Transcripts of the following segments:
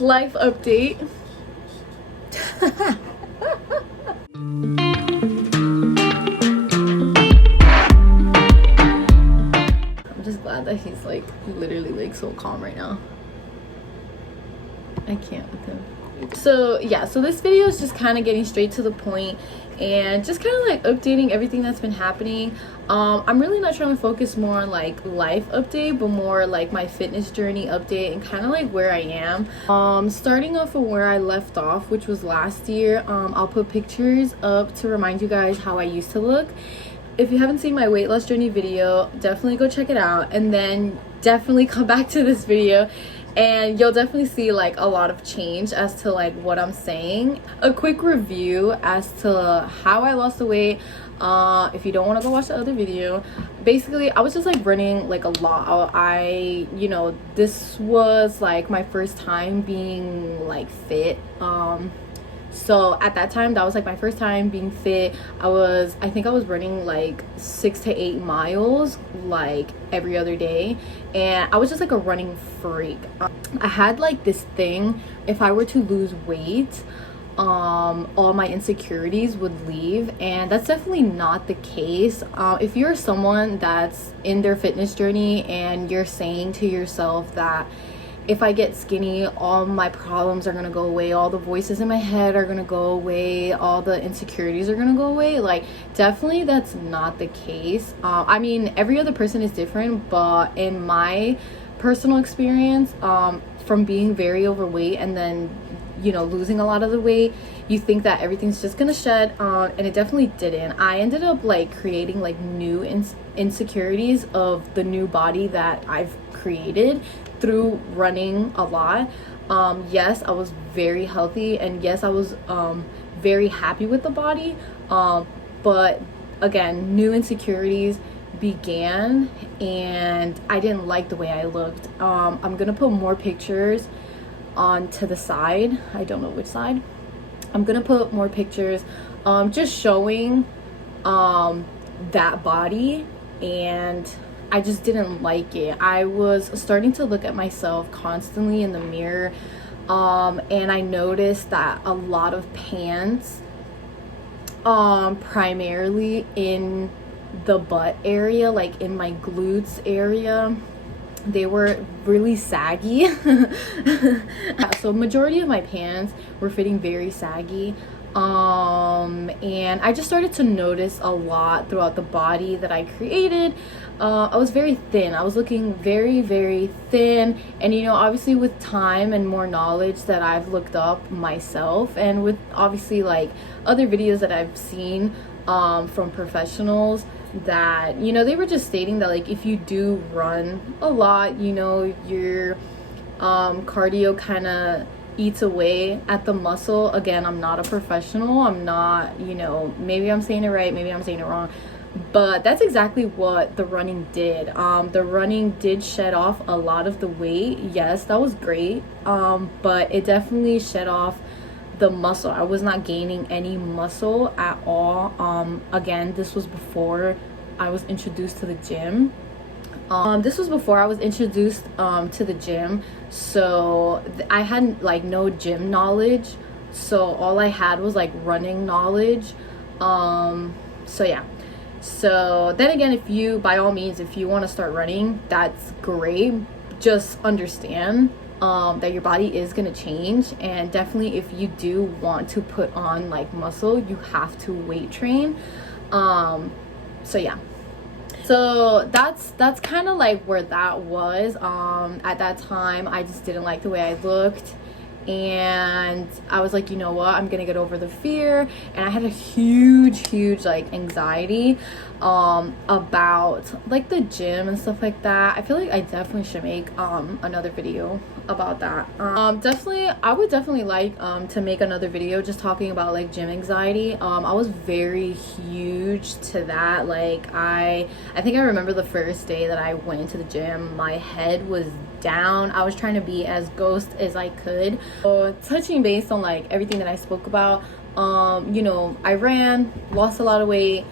Life update. I'm just glad that he's like literally like so calm right now. I can't with him. So yeah, so this video is just kind of getting straight to the point and just kind of like updating everything that's been happening. I'm really not trying to focus more on like life update, but more like my fitness journey update and kind of like where I am. Starting off from where I left off, which was last year. I'll put pictures up to remind you guys how I used to look. If you haven't seen my weight loss journey video, definitely go check it out, and then definitely come back to this video and you'll definitely see like a lot of change as to like what I'm saying. A quick review as to how I lost the weight. If you don't want to go watch the other video, basically I was just like running like a lot. You know, this was like my first time being like fit. So at that time, that was like my first time being fit. I think I was running like 6 to 8 miles like every other day, and I was just like a running freak. I had like this thing, if I were to lose weight, all my insecurities would leave, and that's definitely not the case. If you're someone that's in their fitness journey and you're saying to yourself that if I get skinny, all my problems are gonna go away, all the voices in my head are gonna go away, all the insecurities are gonna go away, like definitely that's not the case. I mean, every other person is different, but in my personal experience, from being very overweight and then, you know, losing a lot of the weight, you think that everything's just gonna shed, and it definitely didn't. I ended up like creating like new insecurities of the new body that I've created through running a lot. Yes, I was very healthy, and yes, I was very happy with the body, but again, new insecurities began and I didn't like the way I looked. I'm gonna put more pictures on to the side. I don't know which side. I'm gonna put more pictures just showing that body, and I just didn't like it. I was starting to look at myself constantly in the mirror, and I noticed that a lot of pants, primarily in the butt area, like in my glutes area, they were really saggy. So majority of my pants were fitting very saggy, and I just started to notice a lot throughout the body that I created. I was very thin. I was looking very, very thin, and you know, obviously with time and more knowledge that I've looked up myself, and with obviously like other videos that I've seen from professionals, that, you know, they were just stating that like if you do run a lot, you know, your cardio kind of eats away at the muscle. Again, I'm not a professional. I'm not, you know, maybe I'm saying it right, maybe I'm saying it wrong, but that's exactly what the running did. The running did shed off a lot of the weight. Yes, that was great, but it definitely shed off the muscle. I was not gaining any muscle at all. Again, this was before I was introduced to the gym. This was before I was introduced to the gym, so I had like no gym knowledge, so all I had was like running knowledge. So yeah, so then again, if you, by all means, if you want to start running, that's great. Just understand that your body is going to change, and definitely if you do want to put on like muscle, you have to weight train. So yeah, so that's kind of like where that was. At that time, I just didn't like the way I looked, and I was like, you know what, I'm gonna get over the fear. And I had a huge like anxiety about like the gym and stuff like that. I feel like I definitely should make another video about that. I would definitely like to make another video just talking about like gym anxiety. I was very huge to that. Like I think I remember the first day that I went into the gym, my head was down. I was trying to be as ghost as I could. So touching base on like everything that I spoke about, you know, I ran, lost a lot of weight,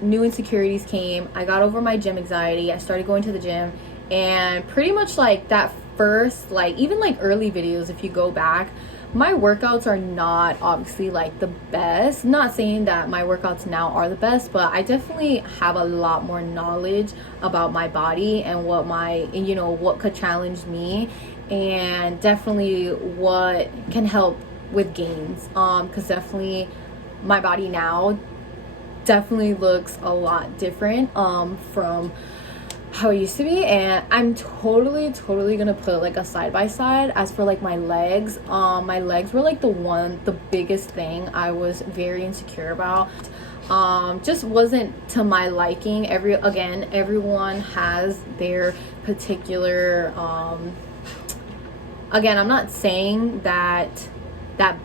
new insecurities came, I got over my gym anxiety, I started going to the gym, and pretty much like that first, like even like early videos, if you go back, my workouts are not obviously like the best. Not saying that my workouts now are the best, but I definitely have a lot more knowledge about my body and what could challenge me, and definitely what can help with gains. Because definitely my body now definitely looks a lot different from how it used to be, and I'm totally gonna put like a side by side. As for like my legs were like the biggest thing I was very insecure about. Just wasn't to my liking. Everyone has their particular again, I'm not saying that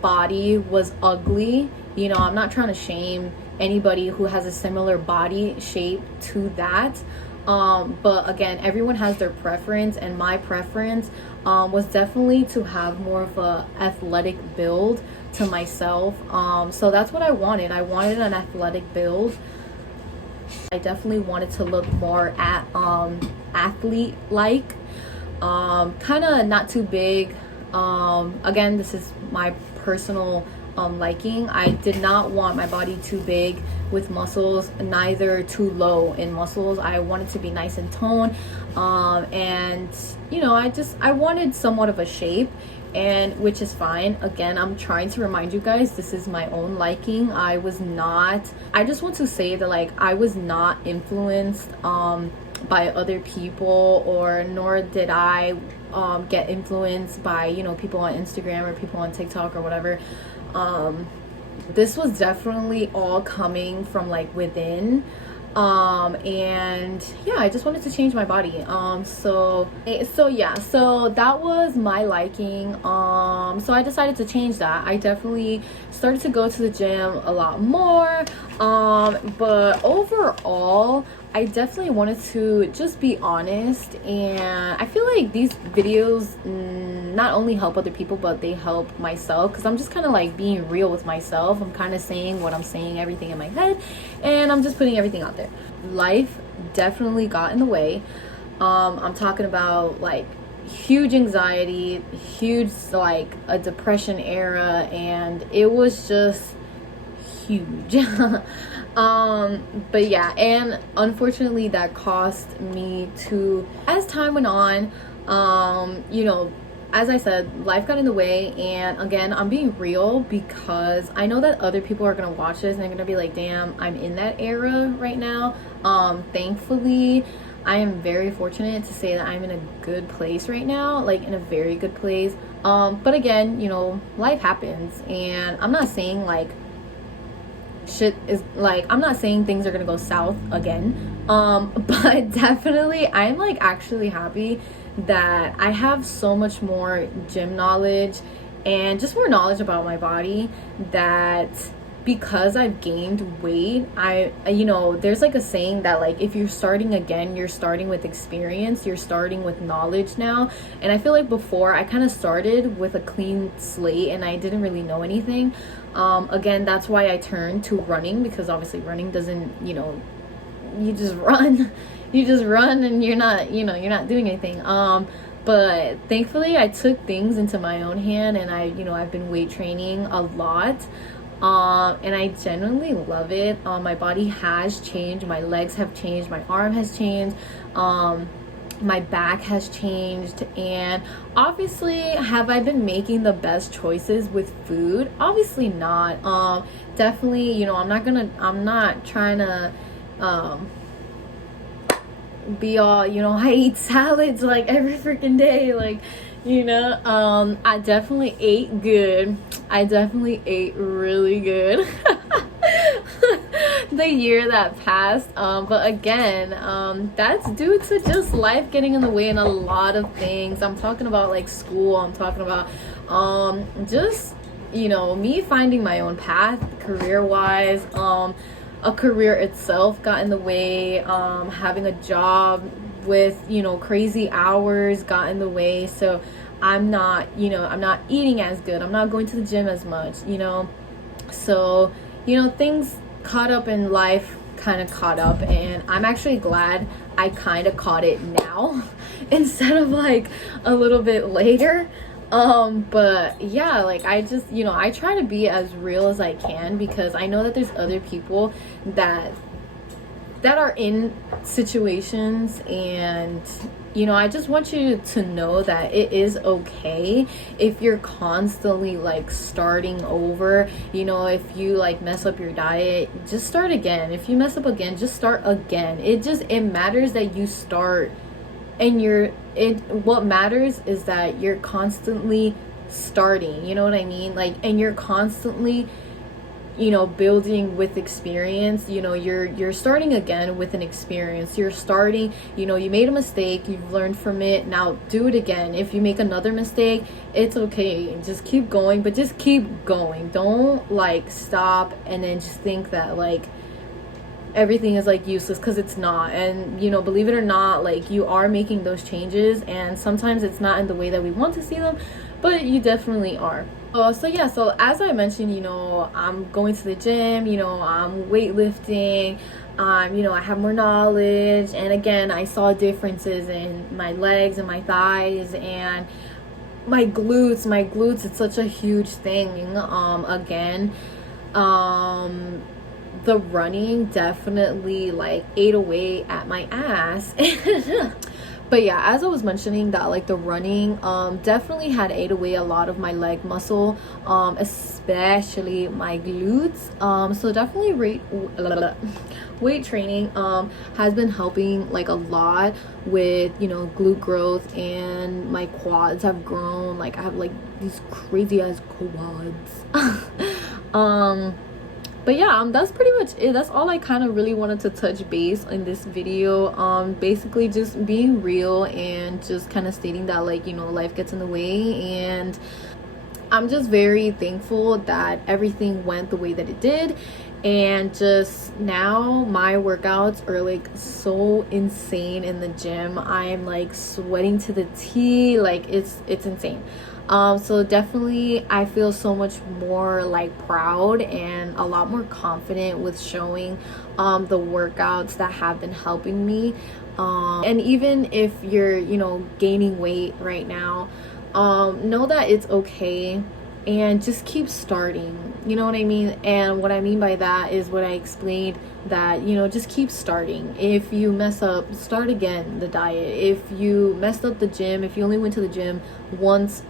body was ugly, I'm not trying to shame anybody who has a similar body shape to that. But again, everyone has their preference, and my preference was definitely to have more of a athletic build to myself. So that's what I wanted. I wanted an athletic build. I definitely wanted to look more at athlete like, kind of not too big. Again, this is my personal liking. I did not want my body too big with muscles, neither too low in muscles. I wanted to be nice and toned, and I wanted somewhat of a shape, and which is fine. Again, I'm trying to remind you guys, this is my own liking. I just want to say that like I was not influenced by other people, or nor did I get influenced by people on Instagram or people on TikTok or whatever. This was definitely all coming from like within, and yeah, I just wanted to change my body. So that was my liking. So I decided to change that. I definitely started to go to the gym a lot more, but overall I definitely wanted to just be honest, and I feel like these videos not only help other people, but they help myself, because I'm just kind of like being real with myself. I'm kind of saying what I'm saying, everything in my head, and I'm just putting everything out there. Life definitely got in the way. I'm talking about like huge anxiety, huge like a depression era, and it was just huge. But yeah, and unfortunately that cost me to, as time went on, as I said, life got in the way. And again, I'm being real because I know that other people are gonna watch this and they're gonna be like, damn, I'm in that era right now. Thankfully, I am very fortunate to say that I'm in a good place right now, like in a very good place. But again, life happens, and I'm not saying like shit is like, I'm not saying things are gonna go south again, but definitely I'm like actually happy that I have so much more gym knowledge and just more knowledge about my body, that because I've gained weight, there's like a saying that like if you're starting again, you're starting with experience, you're starting with knowledge now. And I feel like before I kind of started with a clean slate and I didn't really know anything. Again, that's why I turned to running, because obviously running doesn't, you just run and you're not doing anything. But thankfully I took things into my own hand, and I've been weight training a lot. And I genuinely love it. My body has changed, my legs have changed, my arm has changed, my back has changed. And obviously, have I been making the best choices with food? Obviously not. Definitely, I'm not trying to be all, I eat salads like every freaking day, like, I definitely ate good. I definitely ate really good the year that passed. But again, that's due to just life getting in the way in a lot of things. I'm talking about like school. I'm talking about just, me finding my own path career-wise. A career itself got in the way. Having a job with crazy hours got in the way. So I'm not eating as good, I'm not going to the gym as much, so things caught up in life, kind of caught up, and I'm actually glad I kind of caught it now instead of like a little bit later. But yeah, like I just, you know, I try to be as real as I can, because I know that there's other people that are in situations, and you know, I just want you to know that it is okay if you're constantly like starting over. You know, if you like mess up your diet, just start again. If you mess up again, just start again. It matters that you start, and what matters is that you're constantly starting, you know what I mean? Like, and you're constantly, you know, building with experience. You know, you're starting again with an experience. You're starting, you know, you made a mistake, you've learned from it, now do it again. If you make another mistake, it's okay, just keep going, but just keep going. Don't like stop and then just think that like everything is like useless, because it's not. And you know, believe it or not, like you are making those changes, and sometimes it's not in the way that we want to see them, but you definitely are. So yeah, so as I mentioned, you know, I'm going to the gym, you know, I'm weightlifting, you know, I have more knowledge, and again, I saw differences in my legs and my thighs and my glutes. It's such a huge thing. The running definitely like ate away at my ass. But yeah, as I was mentioning, that like the running definitely had ate away a lot of my leg muscle, especially my glutes. So definitely weight training has been helping like a lot with, you know, glute growth, and my quads have grown. Like I have like these crazy ass quads. But yeah, that's pretty much it. That's all I kind of really wanted to touch base in this video. Basically just being real and just kind of stating that, like, you know, life gets in the way, and I'm just very thankful that everything went the way that it did. And just now my workouts are like so insane in the gym. I'm like sweating to the T, like it's insane. So definitely I feel so much more like proud and a lot more confident with showing the workouts that have been helping me. And even if you're, you know, gaining weight right now, know that it's okay, and just keep starting, you know what I mean? And what I mean by that is what I explained, that, you know, just keep starting. If you mess up, start again the diet. If you messed up the gym, if you only went to the gym once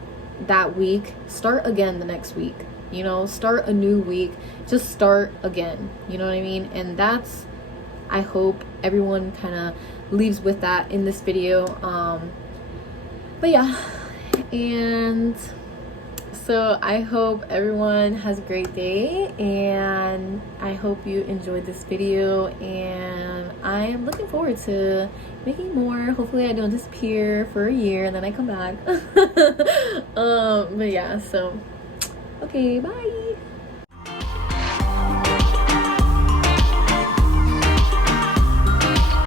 that week, start again the next week. You know, start a new week, just start again, you know what I mean? And that's, I hope everyone kind of leaves with that in this video. But yeah, and so I hope everyone has a great day, and I hope you enjoyed this video, and I am looking forward to making more. Hopefully I don't disappear for a year and then I come back. But yeah, so okay, bye.